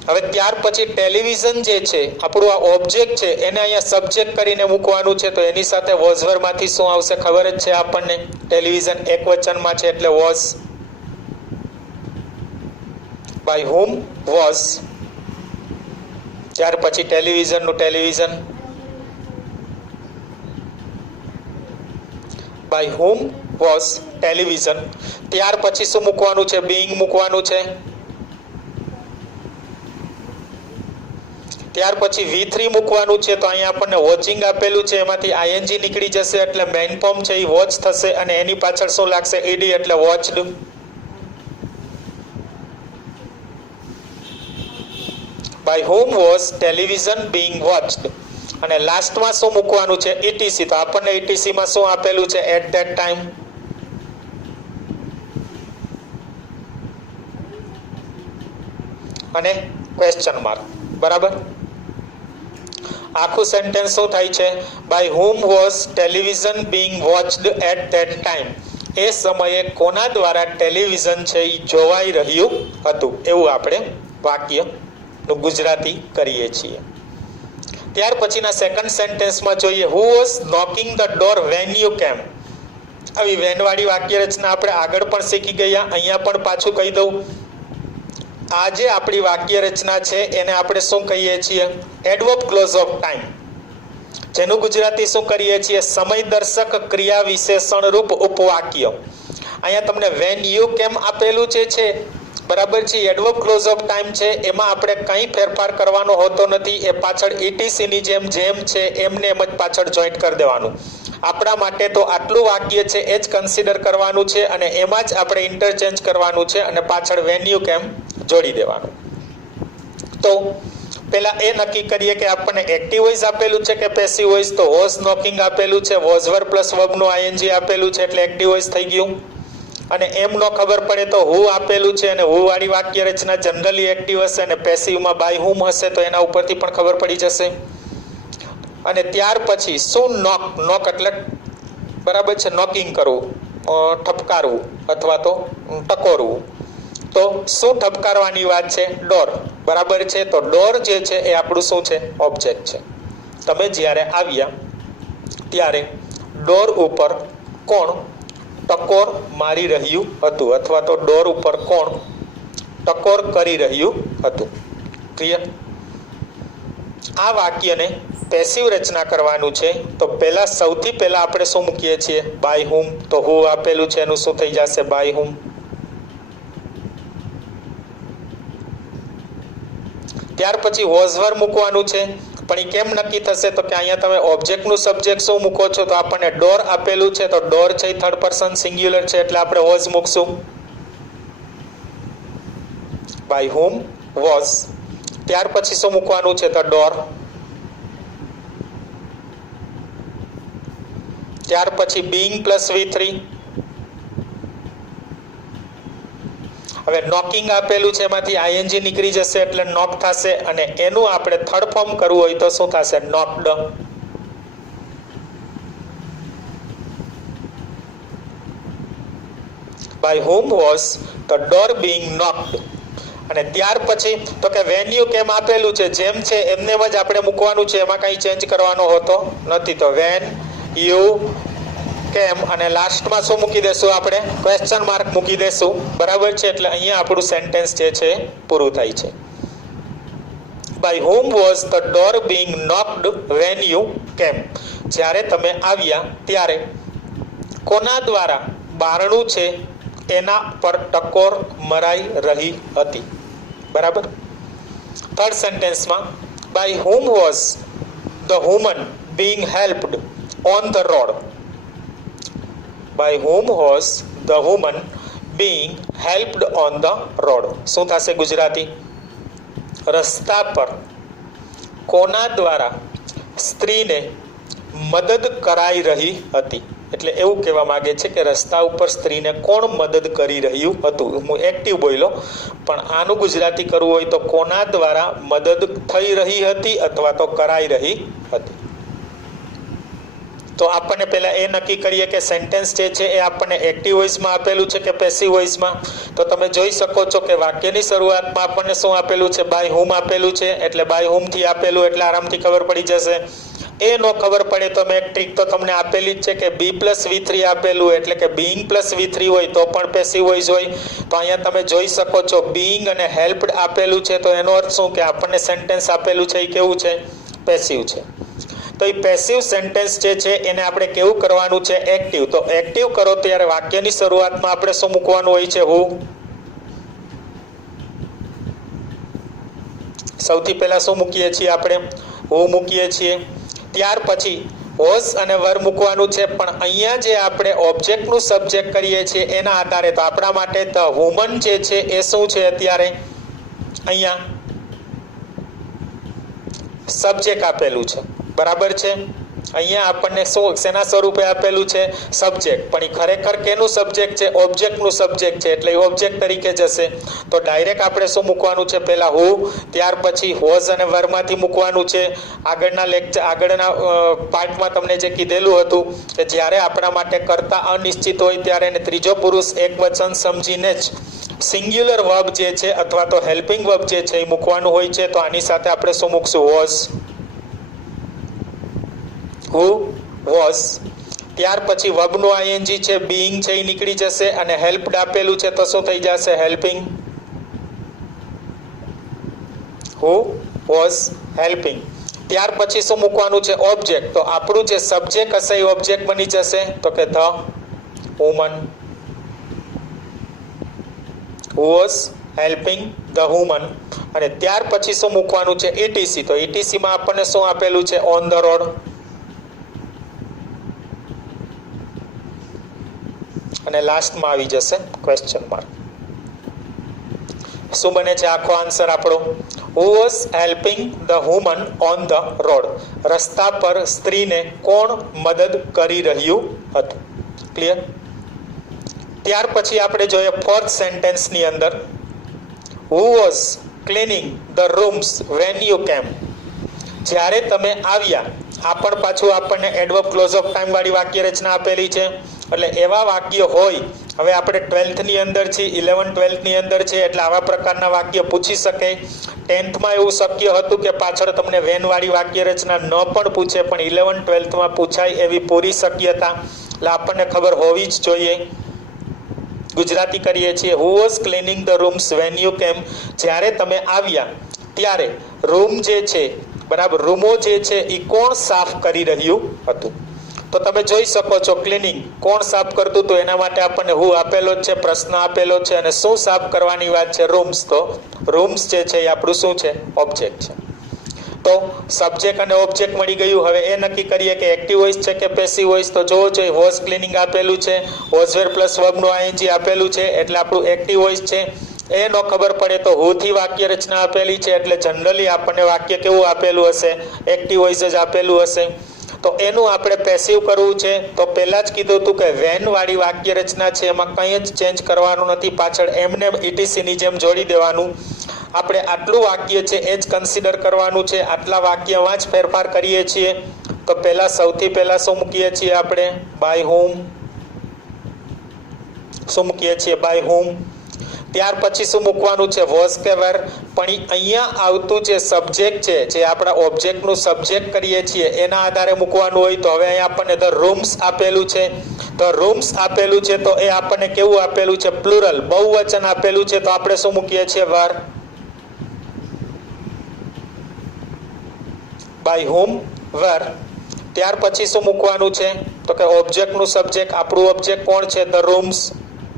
હવે ત્યાર પછી ટેલિવિઝન જે છે આપણું આ ઓબ્જેક્ટ છે એને અહીંયા સબ્જેક્ટ કરીને મૂકવાનું છે. તો એની સાથે વોઝવરમાંથી શું આવશે? ખબર જ છે આપણને, ટેલિવિઝન એક વચનમાં છે એટલે વોઝ. By whom, was. ત્યાર પછી ટેલિવિઝનનું television, by whom was television. ત્યાર પછી શું મૂકવાનું છે? બીઈંગ મૂકવાનું છે. ત્યાર પછી V3 મૂકવાનું છે. તો અહીંયા આપણને વોચિંગ આપેલું છે, એમાંથી આઈએનજી નીકળી જશે એટલે મેઇન ફોર્મ છે એ વોચ થશે અને એની પાછળ શું લાગશે? ઈડી એટલે watched. By whom was television being watched. અને લાસ્ટમાં શું મૂકવાનું છે? ઇટીસી. તો આપણને ઇટીસીમાં શું આપેલું છે? At that time. અને ક્વેશ્ચન માર્ક. બરાબર, આખું સેન્ટેન્સ શું થાય છે? By whom was television being watched at that time. એ સમયે કોના દ્વારા ટેલિવિઝન છે એ જોવાઈ રહ્યું હતું એવું આપણે વાક્યનું ગુજરાતી કરીએ છીએ. ત્યાર પછીના સેકન્ડ સેન્ટેન્સમાં જોઈએ, who was knocking the door van you કેમ. આવી વેનવાળી વાક્ય રચના આપણે આગળ પણ શીખી ગયા, અહીંયા પણ પાછું કહી દઉં. આ જે આપણી વાક્ય રચના છે એને આપણે શું કહીએ છીએ? Adverb clause of time. જેનું ગુજરાતી શું કરીએ છીએ? સમય દર્શક ક્રિયા વિશેષણ રૂપ ઉપવાક્ય. અહીંયા તમને વેન યુ કેમ આપેલું છે બરાબર છે, એડવર્બ ક્લોઝ ઓફ ટાઈમ છે, એમાં આપણે કંઈ ફેરફાર કરવાનો હોતો નથી. એ પાછળ ઇટીસીની જેમ છે એમને એમ જ પાછળ જોઈન્ટ કરી દેવાનું. આપણા માટે તો આટલું વાક્ય છે એ જ કન્સિડર કરવાનું છે અને એમાં જ આપણે ઇન્ટરચેન્જ કરવાનું છે અને પાછળ વેન યુ કેમ જોડી દેવાનું. તો પેલા એ નક્કી કરીએ કે આપણને એક્ટિવ વોઇસ આપેલું છે કે પેસિવ વોઇસ. તો વોઝ નોકિંગ આપેલું છે, વોઝ વર પ્લસ વર્બનું આઈએનજી આપેલું છે એટલે એક્ટિવ વોઇસ થઈ ગયું. અને એમ નો ખબર પડે તો હુ આપેલું છે અને હુ વાળી વાક્ય રચના જનરલી એક્ટિવ હશે અને પેસિવમાં બાય હુમ હશે તો એના ઉપરથી પણ ખબર પડી જશે. અને ત્યાર પછી શું? નોક એટલે બરાબર છે નોકિંગ કરવું, ઠપકારવું અથવા તો ટકોરવું. તો શું ઠપકારવાની વાત છે? ડોર. બરાબર છે. તો ડોર જે છે એ આપણું શું છે? ઓબ્જેક્ટ છે. તમે જ્યારે આવ્યા ત્યારે ડોર ઉપર કોણ ટકોર મારી રહ્યું હતું અથવા તો ડોર ઉપર કોણ ટકોર કરી રહ્યું હતું? ક્લિયર? આ વાક્યને પેસિવ રચના કરવાનું છે તો સૌથી પહેલા આપણે શું મૂકીએ છીએ? બાય હુમ. તો હુ આપેલું છે એનું શું થઈ જશે? બાય હુમ. ત્યાર પછી વોઝ વર મૂકવાનું છે, પણ એ કેમ નક્કી થશે? તો કે અહીંયા તમે ઓબ્જેક્ટનું સબ્જેક્ટ શું મૂકો છો? તો આપણને ડોર આપેલું છે તો ડોર છે થર્ડ પર્સન સિંગ્યુલર છે એટલે આપણે વોઝ મૂકશું. By whom was. ત્યાર પછી શું મૂકવાનું છે? તો ડોર. ત્યાર પછી બીઇંગ પ્લસ V3. હવે નોકિંગ આપેલું છે એમાંથી આઈએનજી નીકળી જશે એટલે નોક થશે અને એનું આપણે થર્ડ ફોર્મ કરવું હોય તો શું થશે? નોકડ. બાય હુમ વોઝ તો ડોર બીઇંગ નોકડ. અને ત્યાર પછી તો કે વેન યુ કેમ આપેલું છે જેમ છે એમને જ આપણે મૂકવાનું છે, એમાં કંઈ ચેન્જ કરવાનો હોતો નથી. તો વેન યુ કેમ અને લાસ્ટમાં શું મૂકી દેશું? આપણે ક્વેશ્ચન માર્ક મૂકી દેશું. બરાબર છે. એટલે અહીંયા આપણું સેન્ટેન્સ જે છે પૂરું થાય છે. By whom was the door being knocked when you came? જ્યારે તમે આવ્યા ત્યારે કોના દ્વારા બારણું છે એના પર ટકોર મરાઈ રહી હતી. બરાબર. થર્ડ સેન્ટેન્સમાં by whom was the woman being helped on the road. by whom was the woman being helped on the road? શું થશે ગુજરાતી? રસ્તા પર કોના દ્વારા સ્ત્રીને મદદ કરાઈ રહી હતી. એટલે એવું કહેવા માંગે છે કે રસ્તા ઉપર સ્ત્રીને કોણ મદદ કરી રહ્યું હતું. હું એક્ટિવ બોલ્યો પણ આનું ગુજરાતી કરવું હોય તો કોના દ્વારા મદદ થઈ રહી હતી અથવા તો કરાઈ રહી હતી. તો આપણને પહેલા એ નક્કી કરીએ કે સેન્ટેન્સ જે છે એ આપણને એક્ટિવ વોઇસમાં આપેલું છે કે પેસિવ વોઇસમાં. તો તમે જોઈ શકો છો કે વાક્યની શરૂઆતમાં આપણને શું આપેલું છે? બાય હુમ આપેલું છે એટલે બાય હુમથી આપેલું એટલે આરામથી ખબર પડી જશે. એ નો ખબર પડે તો મેં એક ટ્રીક તો તમને આપેલી જ છે કે બી પ્લસ V3 આપેલું એટલે કે બીઇંગ પ્લસ V3 હોય તો પણ પેસિવ વોઇસ હોય. તો અહીંયા તમે જોઈ શકો છો બીઇંગ અને હેલ્પ્ડ આપેલું છે તો એનો અર્થ શું? કે આપણને સેન્ટેન્સ આપેલું છે એ કેવું છે? પેસિવ છે. તો એ પેસિવ સેન્ટેન્સ જે છે એને આપણે કેવું કરવાનું છે? એક્ટિવ. તો એક્ટિવ કરો ત્યારે વાક્યની શરૂઆતમાં આપણે શું મૂકવાનું હોય છે? હુ. સૌથી પહેલા શું મૂકીએ છીએ આપણે? હુ મૂકીએ છીએ. ત્યાર પછી વોઝ અને વર મૂકવાનું છે, પણ અહીંયા જે આપણે ઓબ્જેક્ટનું સબ્જેક્ટ કરીએ છીએ એના આધારે તો આપણા માટે ધ વુમન જે છે એ શું છે? અત્યારે અહીંયા સબ્જેક્ટ આપેલું છે. બરાબર છે. અહીંયા આપણને શું શેના સ્વરૂપે આપેલું છે? સબ્જેક્ટ. પણ એ ખરેખર કેનું સબ્જેક્ટ છે? ઓબ્જેક્ટનું સબ્જેક્ટ છે એટલે એ ઓબ્જેક્ટ તરીકે જશે. તો ડાયરેક્ટ આપણે શું મૂકવાનું છે? પહેલા હુ, ત્યાર પછી વોઝ અને વરમાંથી મૂકવાનું છે. આગળના પાર્ટમાં તમને જે કીધેલું હતું કે જ્યારે આપણા માટે કર્તા અનિશ્ચિત હોય ત્યારે એને ત્રીજો પુરુષ એક વચન સમજીને જ સિંગ્યુલર વર્બ જે છે અથવા તો હેલ્પિંગ વર્બ જે છે એ મૂકવાનું હોય છે. તો આની સાથે આપણે શું મૂકશું? Was, who, was. ત્યાર પછી વર્બનું આઈએનજી છે, બીઇંગ છે એ નીકળી જશે અને હેલ્પ્ડ આપેલું છે તો શું થઈ જશે? હેલ્પિંગ. Who was helping. ત્યાર પછી શું મૂકવાનું છે? ઓબ્જેક્ટ. તો આપણું જે સબ્જેક્ટ હશે એ ઓબ્જેક્ટ બની જશે, તો કે the woman who was helping the woman. અને ત્યાર પછી શું મૂકવાનું છે? ETC. તો ETC માં આપણને શું આપેલું છે? On the road. અને લાસ્ટમાં આવી જશે ક્વેશ્ચન માર્ક. શું બને છે આખો આન્સર આપણો? who was helping the woman on the road. રસ્તા પર સ્ત્રીને કોણ મદદ કરી રહ્યું હતું? ક્લિયર? ત્યાર પછી આપણે જોઈએ ફોર્થ સેન્ટેન્સની અંદર, who was cleaning the rooms when you came. જ્યારે તમે આવ્યા. આ પણ પાછું આપણને એડવર્બ ક્લોઝ ઓફ ટાઈમ વાળી વાક્ય રચના આપેલી છે. એટલે એવા વાક્ય હોય, હવે આપણે 12th ની અંદર છે, 11 12th ની અંદર છે, એટલે આવા પ્રકારના વાક્ય પૂછી શકે. 10th માં એવું શક્ય હતું કે પાછળ તમને વેન વાળી વાક્ય રચના ન પણ પૂછે, પણ 11 12th માં પૂછાય એવી પૂરી શક્યતા. એટલે આપણને ખબર હોવી જ જોઈએ. ગુજરાતી કરીએ છીએ, who was cleaning the rooms when you came. જ્યારે તમે આવ્યા ત્યારે રૂમ જે છે, બરાબર, રૂમો જે છે એ કોણ સાફ કરી રહ્યું હતું? તો તમે જોઈ શકો છો ક્લિનિંગ કોણ સાફ કરતું હતું, એના માટે આપણને હુ આપેલો જ છે, પ્રશ્ન આપેલો છે, અને શું સાફ કરવાની વાત છે? રૂમ્સ. તો રૂમ્સ જે છે એ આપણું શું છે? ઓબ્જેક્ટ છે. તો સબ્જેક્ટ અને ઓબ્જેક્ટ મળી ગયું. હવે એ નક્કી કરીએ કે એક્ટિવ વોઇસ છે કે પેસિવ વોઇસ. તો જોવો જોઈએ, વોઝ ક્લિનિંગ આપેલું છે, વોઝવેર પ્લસ વર્બનું આઈએનજી આપેલું છે, એટલે આપણું એક્ટિવ વોઇસ છે. એ ન ખબર પડે તો હુ થી વાક્ય રચના આપેલી છે, એટલે જનરલી આપણને વાક્ય કેવું આપેલું હશે? એક્ટિવ વોઇસ જ આપેલું હશે. તો એનું આપણે પેસિવ કરવું છે. તો પહેલા જ કીધું હતું કે વેન વાળી વાક્ય રચના છે, એમાં કંઈ જ ચેન્જ કરવાનું નથી, પાછળ એમને ETC ની જેમ જોડી દેવાનું. આપણે આટલું વાક્ય છે એ જ કન્સિડર કરવાનું છે, આટલા વાક્યમાં જ ફેરફાર કરીએ છીએ. તો પહેલા સૌથી પહેલા શું મૂકીએ છીએ આપણે? By whom. શું મૂકીએ છીએ? By whom. ત્યાર પછી શું મૂકવાનું છે? વોઝ કે વેર. પણ અહીંયા આવતું જે સબ્જેક્ટ છે, જે આપણા ઓબ્જેક્ટનું સબ્જેક્ટ કરીએ છીએ એના આધારે મૂકવાનું હોય. તો હવે અહીંયા આપણને ધ રૂમ્સ આપેલું છે. તો રૂમ્સ આપેલું છે, તો એ આપણને કેવું આપેલું છે? પ્લુરલ, બહુવચન આપેલું છે. તો આપણે શું મૂકીએ છીએ? વર. બાય હોમ વર. ત્યાર પછી શું મૂકવાનું છે? તો કે ઓબ્જેક્ટનું સબ્જેક્ટ. આપણું ઓબ્જેક્ટ કોણ છે? The rooms.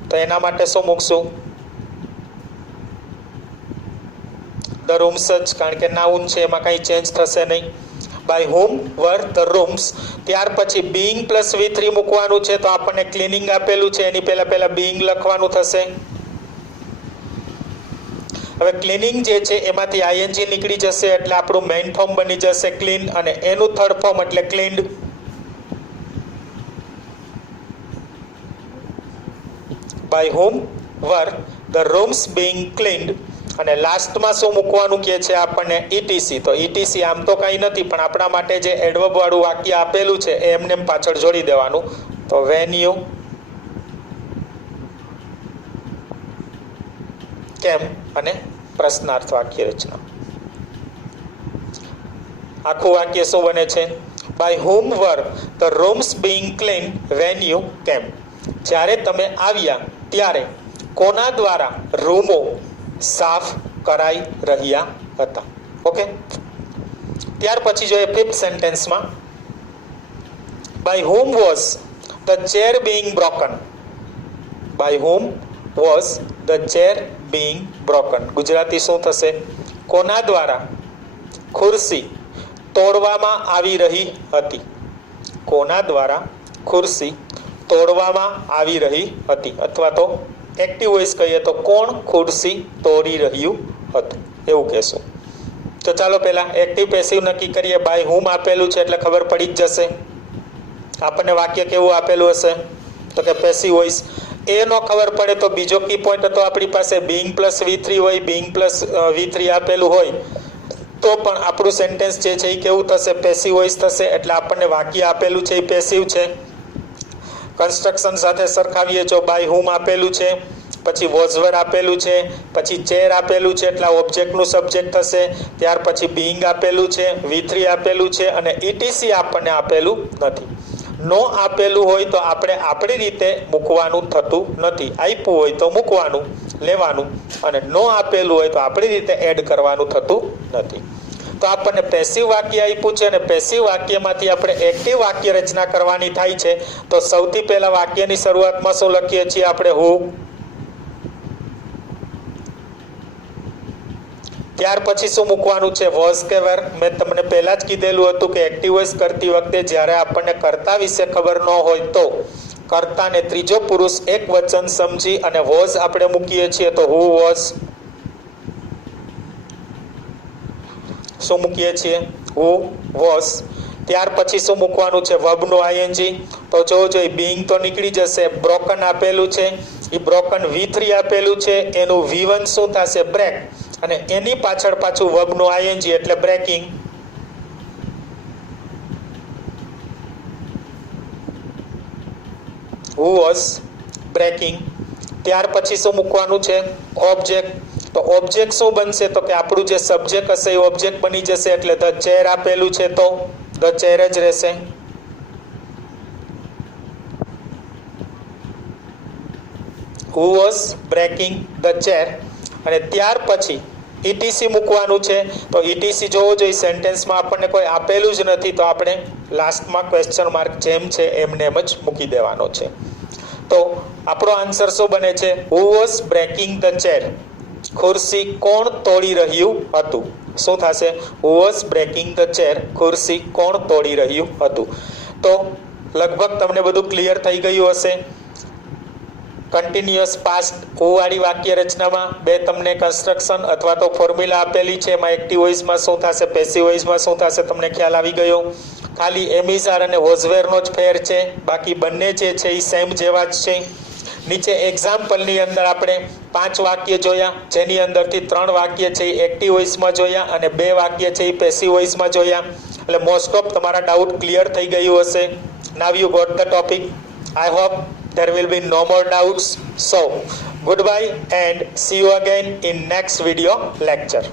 તો એના માટે શું મૂકશું? ધ રૂમ્સ જ, કારણ કે નાઉન છે, એમાં કંઈ ચેન્જ થશે નહીં. By whom were the rooms. ત્યાર પછી બીઈંગ પ્લસ V3 મૂકવાનું છે. તો આપણને ક્લિનિંગ આપેલું છે, એની પહેલા બીઈંગ લખવાનું થશે. હવે ક્લિનિંગ જે છે એમાંથી આઈએનજી નીકળી જશે, એટલે આપણું મેઇન ફોર્મ બની જશે ક્લીન, અને એનું થર્ડ ફોર્મ એટલે cleaned. By whom were the rooms being cleaned. અને લાસ્ટમાં શું મૂકવાનું કહે છે આપણને? ETC. તો ETC આમ તો કંઈ નથી, પણ આપણા માટે જે એડવર્બ વાળું વાક્ય આપેલું છે એ એમને પાછળ જોડી દેવાનું. તો વેન યુ કેમ, અને પ્રશ્નાર્થ વાક્ય રચના. આખું વાક્ય શું બને છે? By whom were the rooms being clean when you came. જ્યારે તમે આવ્યા ત્યારે કોના દ્વારા રૂમો સાફ કરાઈ રહ્યા હતા? ઓકે. ત્યાર પછી જોઈએ ફિફ્થ સેન્ટેન્સમાં, by whom was the chair being broken. By whom was the chair being broken. Gujarati શું થશે? કોના દ્વારા ખુરશી તોડવામાં આવી રહી હતી? કોના દ્વારા ખુરશી તોડવામાં આવી રહી હતી? અથવા તો એક્ટિવ વોઇસ કહીએ તો કોણ ખુરશી તોડી રહ્યું હતું, એવું કહેશું. તો ચાલો પહેલા એક્ટિવ પેસિવ નક્કી કરીએ. બાય હોમ આપેલું છે એટલે ખબર પડી જ જશે. આપણને વાક્ય કેવું આપેલું હશે? તો કે પેસિવ વોઇસ. એ ન ખબર પડે તો બીજો કી પોઈન્ટ હતો આપણી પાસે, બીઈંગ પ્લસ V3 હોય, બીઈંગ પ્લસ V3 આપેલું હોય તો પણ આપણું સેન્ટેન્સ જે છે એ કેવું થશે? પેસિવ વોઇસ થશે. એટલે આપણને વાક્ય આપેલું છે એ પેસિવ છે. કન્સ્ટ્રક્શન સાથે સરખાવીએ, જો બાય હોમ આપેલું છે, પછી વોઝવર આપેલું છે, પછી ચેર આપેલું છે, એટલે ઓબ્જેક્ટનું સબ્જેક્ટ થશે. ત્યાર પછી બીઈંગ આપેલું છે, V3 આપેલું છે, અને ETC આપણને આપેલું નથી. નો આપેલું હોય તો આપણે આપણી રીતે મૂકવાનું થતું નથી. આપ્યું હોય તો મૂકવાનું, લેવાનું, અને નો આપેલું હોય તો આપણી રીતે એડ કરવાનું થતું નથી. તો આપણને પેસિવ વાક્ય આપ્યું છે અને પેસિવ વાક્યમાંથી આપણે એક્ટિવ વાક્ય રચના કરવાની થાય છે. તો સૌથી પહેલા વાક્યની શરૂઆતમાં શું લખીએ છીએ આપણે? હું. ત્યાર પછી શું મૂકવાનું છે? વોઝ કે વેર. મેં તમને પહેલા જ કીધેલું હતું કે એક્ટિવ વોઇસ કરતી વખતે જ્યારે આપણને કર્તા વિશે ખબર ન હોય તો કર્તાને ત્રીજો પુરુષ એક વચન સમજી અને વોઝ આપણે મૂકીએ છીએ. તો હુ વોઝ. શું મૂકીએ છીએ? હુ વોઝ. ત્યાર પછી શું મૂકવાનું છે? વર્બનું આઈએનજી. તો જોજો બીઇંગ તો નીકળી જશે. બ્રોકન આપેલું છે, એ બ્રોકન V3 આપેલું છે, એનું V1 શું થશે? બ્રેક. અને એની પાછળ પાછું વર્બનું આઈએનજી એટલે બ્રેકિંગ. Who was breaking. ત્યાર પછી શું મૂકવાનું છે? ઓબ્જેક્ટ. તો ઓબ્જેક્ટ શું બનશે? તો કે આપણું જે સબ્જેક્ટ હશે એ ઓબ્જેક્ટ બની જશે. એટલે ધ ચેર આપેલું છે તો ધ ચેર જ રહેશે. Who was breaking the chair. અને ત્યાર પછી ETC મૂકવાનું છે. તો ETC જોવો જોઈએ, સેન્ટેન્સમાં આપણને કોઈ આપેલું જ નથી તો આપણે લાસ્ટમાં ક્વેશ્ચન માર્ક જેમ છે એમને એમ જ મૂકી દેવાનો છે. તો આપણો આન્સર શું બને છે? Who was breaking the chair. ખુરશી કોણ તોડી રહ્યું હતું? શું થશે? Who was breaking the chair. ખુરશી કોણ તોડી રહ્યું હતું? તો લગભગ તમને બધું ક્લિયર થઈ ગયું હશે. કન્ટિન્યુઅસ પાસ્ટ વાળી વાક્ય રચનામાં બે તમને કન્સ્ટ્રક્શન અથવા તો ફોર્મ્યુલા આપેલી છે. એમાં એક્ટિવ વોઇસમાં શું થશે, પેસિવ વોઇસમાં શું થશે તમને ખ્યાલ આવી ગયો. ખાલી એમિઝાર અને વોઝવેરનો જ ફેર છે, બાકી બંને જે છે એ સેમ જેવા જ છે. નીચે એક્ઝામ્પલની અંદર આપણે 5 વાક્ય જોયા, જેની અંદરથી 3 વાક્ય છે એ એક્ટિવ વોઇસમાં જોયા અને 2 વાક્ય છે એ પેસિવ વોઇસમાં જોયા. એટલે મોસ્ટ ઓફ તમારા ડાઉટ ક્લિયર થઈ ગયું હશે. Now you got the topic. I hope there will be no more doubts. So, goodbye and see you again in next video lecture.